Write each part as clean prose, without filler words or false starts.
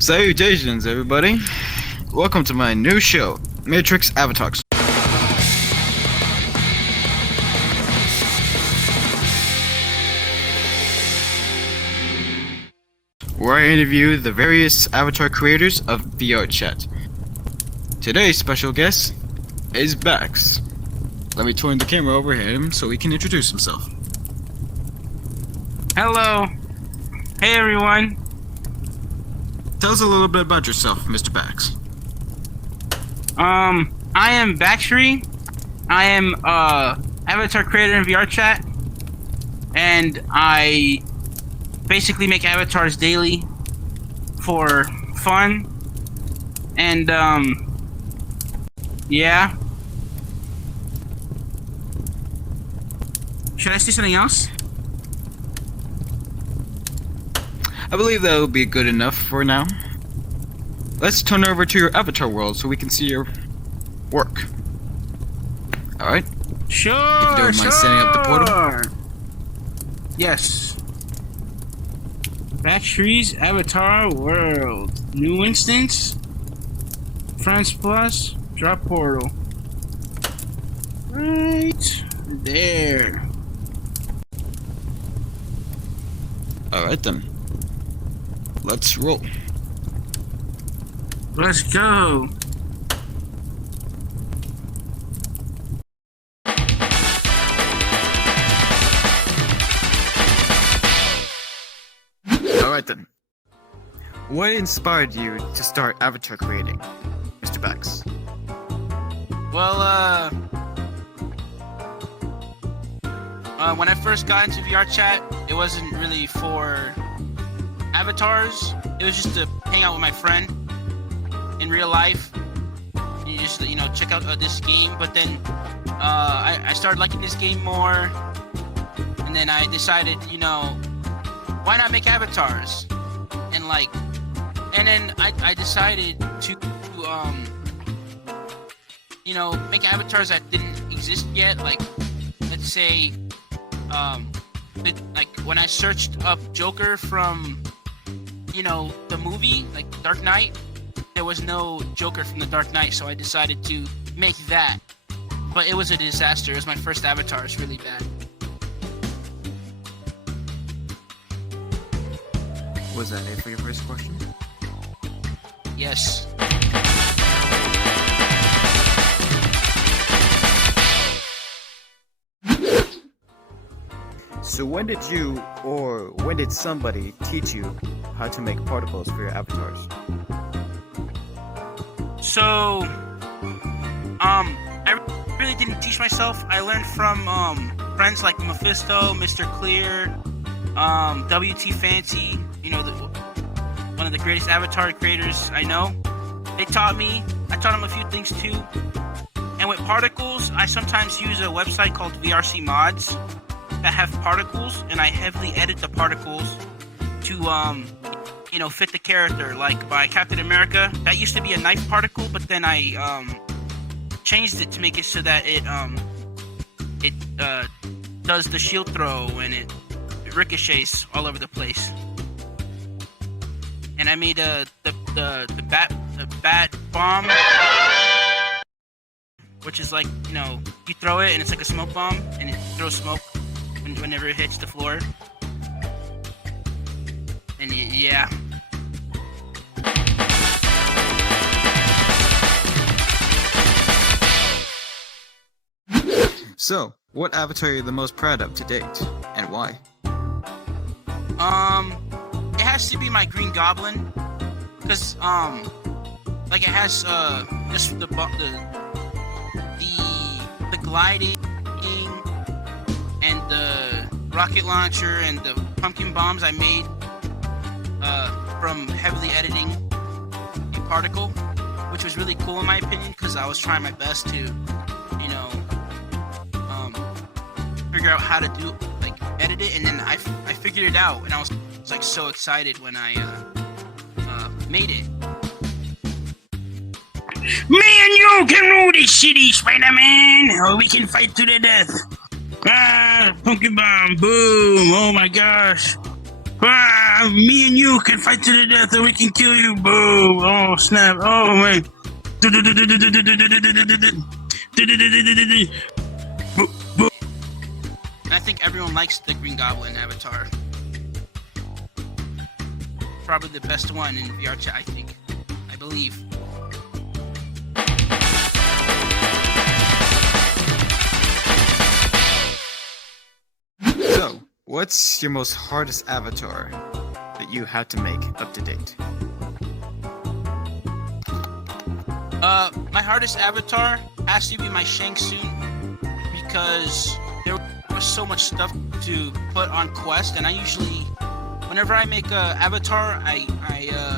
Salutations, everybody. Welcome to my new show, Matrix Avatalks, where I interview the various avatar creators of VR chat. Today's special guest is BAXXRE. Let me turn the camera over him so he can introduce himself. Hello. Hey everyone. Tell us a little bit about yourself, Mr. BAXXRE. I am BAXXRE. I am avatar creator in VR chat, and I basically make avatars daily for fun. And yeah. Should I say something else? I believe that will be good enough for now. Let's turn over to your avatar world so we can see your work. Alright? Sure, If you don't mind setting up the portal. Yes. BAXXRE's avatar world. New instance. Friends plus. Drop portal. Right there. Alright then. Let's roll. Let's go. Alright then. What inspired you to start avatar creating, Mr. BAXXRE? Well, when I first got into VR chat, it wasn't really for avatars. It was just to hang out with my friend in real life. You just, check out this game. But then I started liking this game more, and then I decided, why not make avatars? And then I decided to make avatars that didn't exist yet. Like, let's say, when I searched up Joker from the movie, like Dark Knight, there was no Joker from the Dark Knight, so I decided to make that. But it was a disaster. It was my first avatar. It's really bad. Was that it for your first question? Yes. So when did you, or when did somebody teach you how to make particles for your avatars? So, I really didn't teach myself. I learned from friends like Mephisto, Mr. Clear, WT Fancy, one of the greatest avatar creators I know. They taught me. I taught them a few things too. And with particles, I sometimes use a website called VRC Mods that have particles, and I heavily edit the particles to fit the character. Like by Captain America, that used to be a knife particle, but then I changed it to make it so that it does the shield throw, and it ricochets all over the place. And I made the bat bomb, which is like, you throw it and it's like a smoke bomb, and it throws smoke whenever it hits the floor. And yeah. So, what avatar are you the most proud of to date, and why? It has to be my Green Goblin, cause it has just the gliding and the rocket launcher and the pumpkin bombs I made from heavily editing a particle, which was really cool in my opinion, because I was trying my best to figure out how to do edit it, and then I figured it out, and I was so excited when I made it. Me and you can rule this city, Spider-Man, or we can fight to the death. Ah, pumpkin bomb, boom, oh my gosh. Ah! Me and you can fight to the death, and we can kill you. Boom! Oh snap! Oh man! And I think everyone likes the Green Goblin avatar. Probably the best one in VR chat, I think. I believe. So, what's your most hardest avatar that you had to make up to date? My hardest avatar has to be my Shang Tsung because there was so much stuff to put on Quest, and I usually, whenever I make a avatar, I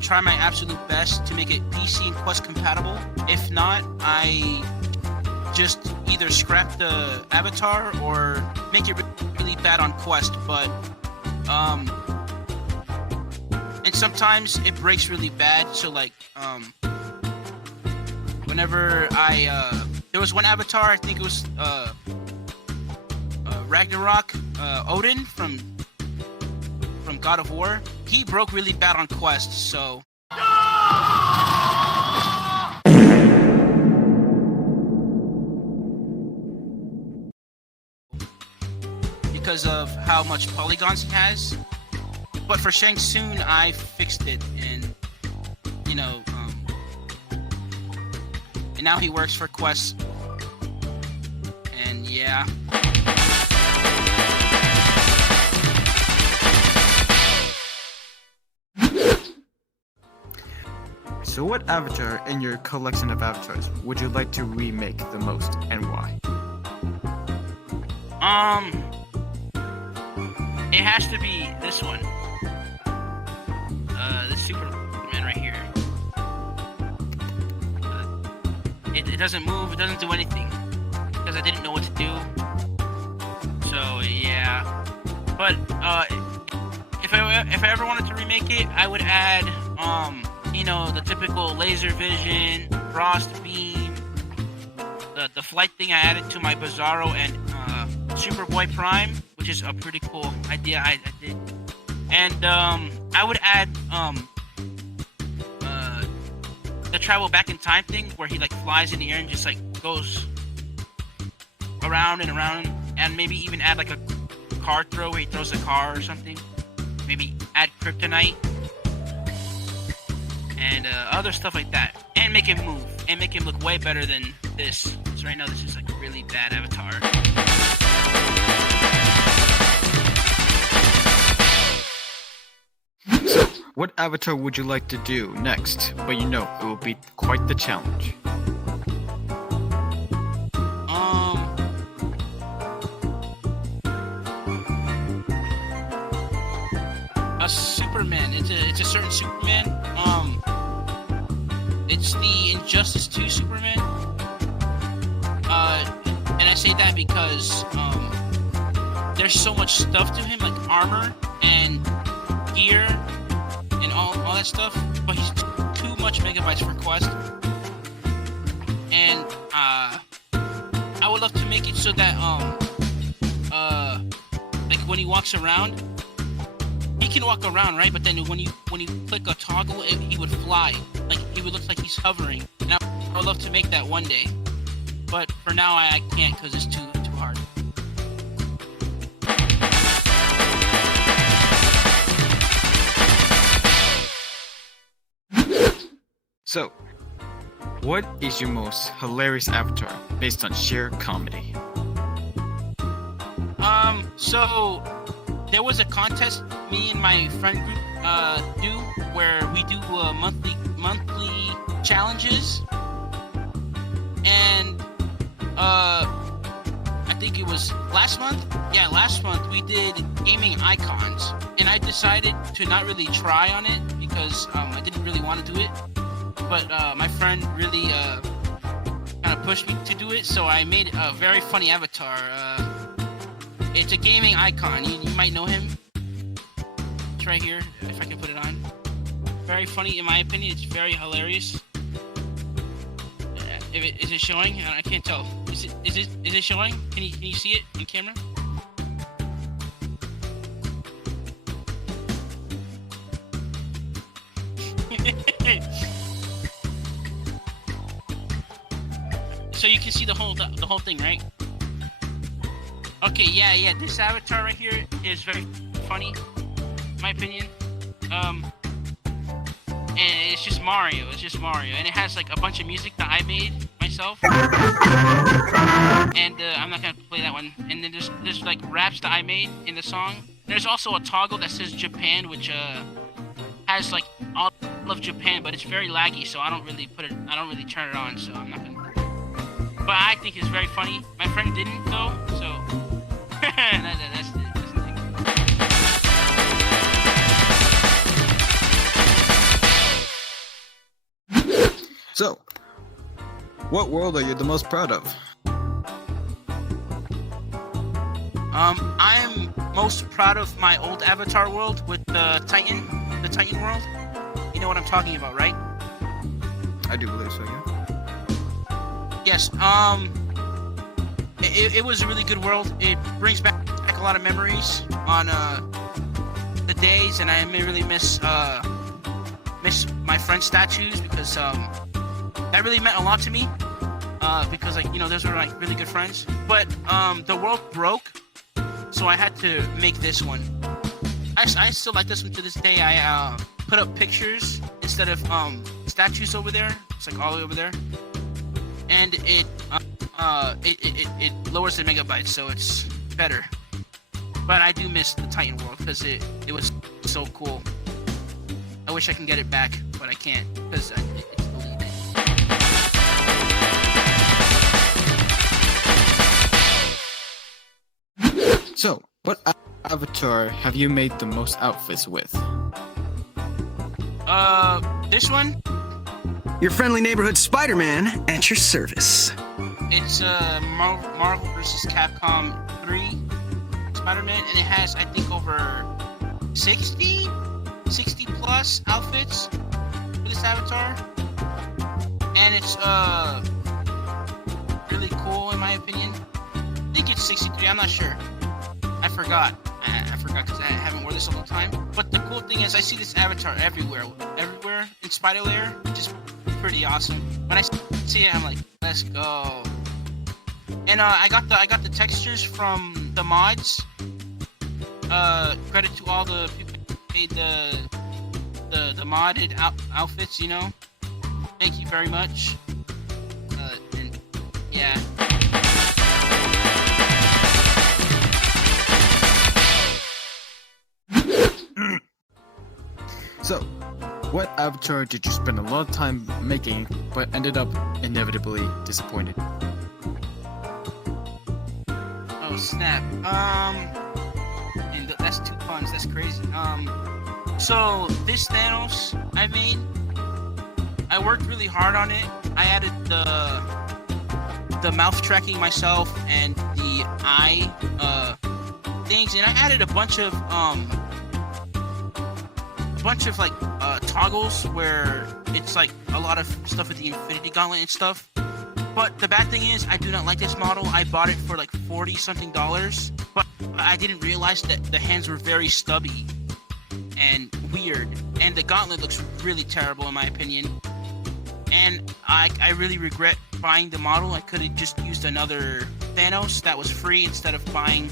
try my absolute best to make it PC and Quest compatible. If not, I just either scrap the avatar or make it really bad on Quest. But and sometimes it breaks really bad. So like whenever there was one avatar, I think it was Ragnarok, Odin from God of War. He broke really bad on Quest, so. Because of how much polygons he has. But for Shang Tsung, I fixed it, and you know, and now he works for Quest. And yeah. So what avatar in your collection of avatars would you like to remake the most, and why? It has to be this one. This Superman right here. It doesn't move, it doesn't do anything. Because I didn't know what to do. So, yeah. But, if I ever wanted to remake it, I would add, you know, the typical laser vision, frost beam, the flight thing I added to my Bizarro, and Superboy Prime, which is a pretty cool idea I did. And I would add the travel back in time thing, where he like flies in the air and just like goes around and around, and maybe even add like a card throw where he throws a car or something. Maybe add kryptonite and other stuff like that, and make him move and make him look way better than this. So right now this is like a really bad avatar. So, what avatar would you like to do next? But you know, it will be quite the challenge. A Superman. It's a certain Superman. It's the Injustice 2 Superman. And I say that because there's so much stuff to him, like armor and gear and all that stuff, but he's too much megabytes for Quest. And I would love to make it so that like when he walks around, he can walk around, right? But then when you click a toggle, he would fly, like he would look like he's hovering. And I would love to make that one day, but for now I can't because it's too hard. So, what is your most hilarious avatar based on sheer comedy? So there was a contest me and my friend group do, where we do monthly challenges, and I think it was last month. Yeah, last month we did gaming icons, and I decided to not really try on it because I didn't really want to do it. But my friend really kind of pushed me to do it, so I made a very funny avatar. It's a gaming icon. You might know him. It's right here, if I can put it on. Very funny, in my opinion. It's very hilarious. Is it showing? I can't tell. Is it showing? Can you see it in camera? So you can see the whole thing, right? Okay, yeah. This avatar right here is very funny, in my opinion. And it's just Mario. And it has like a bunch of music that I made myself. And I'm not gonna play that one. And then there's like raps that I made in the song. There's also a toggle that says Japan, which has like all of Japan, but it's very laggy, so I don't really turn it on. So I'm not gonna. But I think it's very funny. My friend didn't though, so that's the thing. So, what world are you the most proud of? I'm most proud of my old Avatar world with the Titan world. You know what I'm talking about, right? I do believe so, yeah. Yes. It was a really good world. It brings back a lot of memories on the days, and I really miss my friend statues because that really meant a lot to me. Because like those were like really good friends. But the world broke, so I had to make this one. I still like this one to this day. I put up pictures instead of statues over there. It's like all the way over there, and it lowers the megabytes, so it's better. But I do miss the Titan world because it was so cool. I wish I can get it back, but I can't because it's deleted. So, what avatar have you made the most outfits with? This one? Your friendly neighborhood Spider-Man at your service. It's Marvel vs. Capcom 3 Spider-Man, and it has I think over 60 plus outfits for this avatar, and it's really cool in my opinion. I think it's 63. I'm not sure. I forgot because I haven't worn this all the time. But the cool thing is I see this avatar everywhere in Spider Lair, which is pretty awesome. When I see it, I'm like, let's go. And I got the textures from the mods. Credit to all the people who made the modded outfits. Thank you very much. And yeah. So, what avatar did you spend a lot of time making, but ended up inevitably disappointed? Oh snap! And that's 2 puns. That's crazy. So this Thanos I made, I worked really hard on it. I added the mouth tracking myself and the eye things, and I added a bunch of like toggles where it's like a lot of stuff with the Infinity Gauntlet and stuff. But the bad thing is I do not like this model. I bought it for like $40 something, but I didn't realize that the hands were very stubby and weird, and the gauntlet looks really terrible in my opinion. And I really regret buying the model. I could have just used another Thanos that was free instead of buying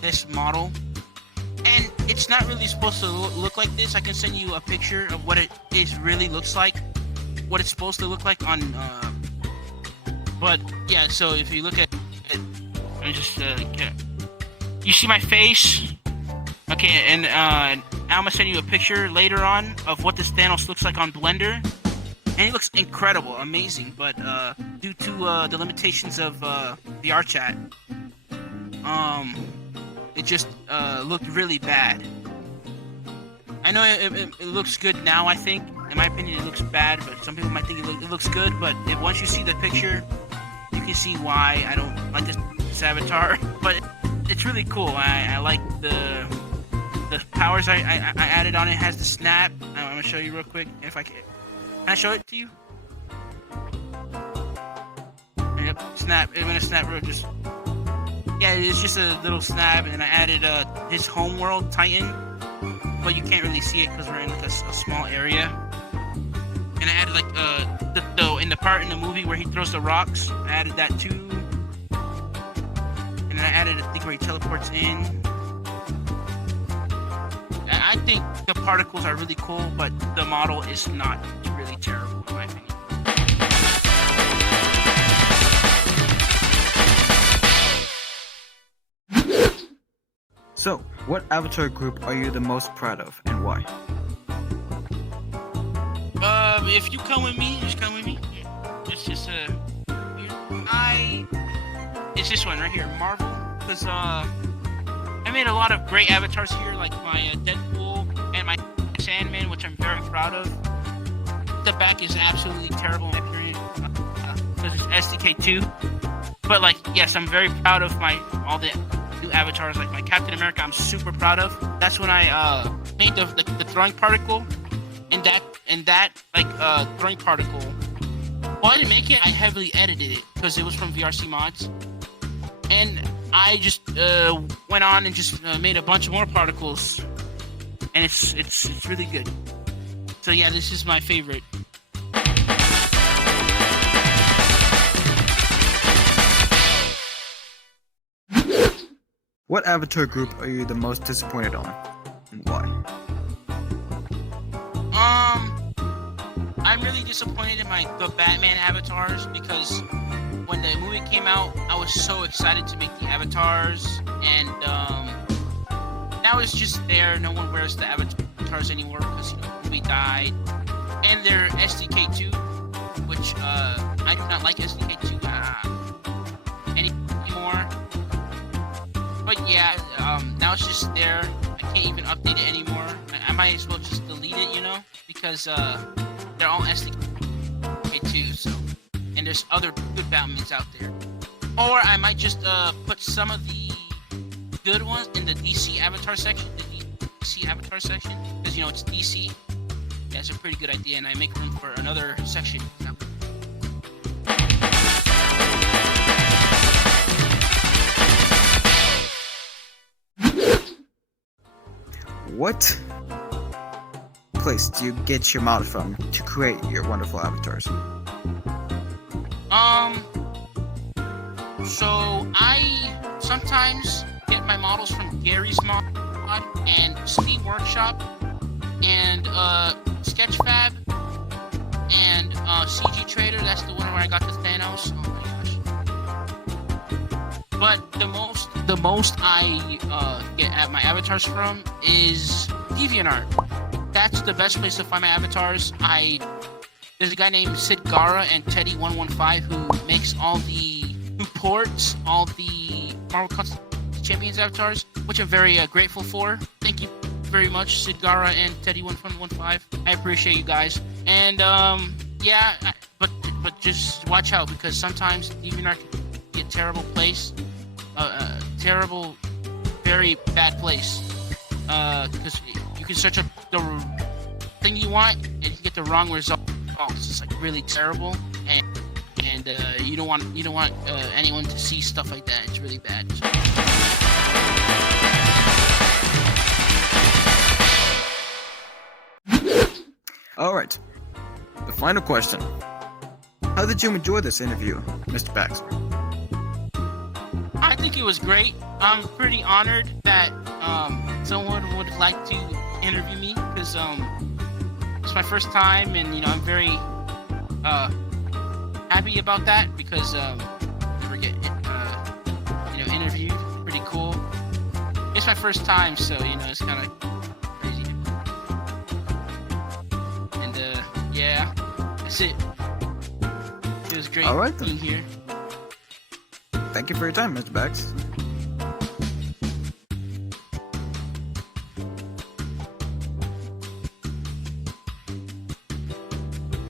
this model. And it's not really supposed to look like this. I can send you a picture of what it really looks like, what it's supposed to look like on. But yeah, so if you look at it, I just you see my face, okay, and I'm gonna send you a picture later on of what this Thanos looks like on Blender, and it looks incredible, amazing. But due to the limitations of VRChat, it just looked really bad. I know it looks good now, I think. In my opinion, it looks bad, but some people might think it looks good. But once you see the picture, you can see why I don't like this avatar. But it's really cool. I like the powers I added on it. It has the snap. I'm going to show you real quick if I can. Can I show it to you? Yep, snap. I'm going to snap real just... Yeah, it's just a little snap, and then I added his homeworld, Titan, but you can't really see it because we're in like a small area. and I added like in the part in the movie where he throws the rocks, I added that too. And then I added a thing where he teleports in. I think the particles are really cool, but the model is not really terrible in my opinion. So, what avatar group are you the most proud of, and why? If you come with me, just come with me. It's just it's this one right here, Marvel, because I made a lot of great avatars here, like my Deadpool and my Sandman, which I'm very proud of. The back is absolutely terrible in my opinion, because it's SDK2. But like, yes, I'm very proud of all the new avatars, like my Captain America. I'm super proud of. That's when I made the throwing particle, and that throwing particle. Well, I didn't make it. I heavily edited it because it was from VRC mods, and I just went on and just made a bunch of more particles, and it's really good. So yeah, this is my favorite. What avatar group are you the most disappointed on, and why? I'm really disappointed in the Batman avatars because when the movie came out, I was so excited to make the avatars, and now it's just there. No one wears the avatars anymore because the movie died, and they're SDK2, which I do not like SDK2 anymore. But yeah, now it's just there. I can't even update it anymore. I might as well just delete it, because they're all SDK2, so, and there's other good Batmans out there. Or I might just put some of the good ones in the DC avatar section, because it's DC. That's a pretty good idea, and I make room for another section. What place do you get your models from to create your wonderful avatars? So I sometimes get my models from Gary's Mod and Steam Workshop and Sketchfab and CG Trader. That's the one where I got the Thanos. Oh my gosh! But the most I get at my avatars from is Deviantart. That's the best place to find my avatars. There's a guy named Sid Gara and Teddy115 who ports all the Marvel Champions avatars, which I'm very grateful for. Thank you very much, Sid Gara and Teddy115. I appreciate you guys. And but just watch out, because sometimes Deviantart can be a terrible place. Terrible, very bad place. Because you can search up the thing you want and you get the wrong result. It's like really terrible, and you don't want anyone to see stuff like that. It's really bad. All right, the final question: how did you enjoy this interview, Mr. BAXXRE? I think it was great. I'm pretty honored that someone would like to interview me, because it's my first time, and I'm very happy about that, because never get interviewed. Pretty cool. It's my first time, so it's kind of crazy. And yeah, that's it. It was great All right, then. being here. Thank you for your time, Mr. BAXXRE.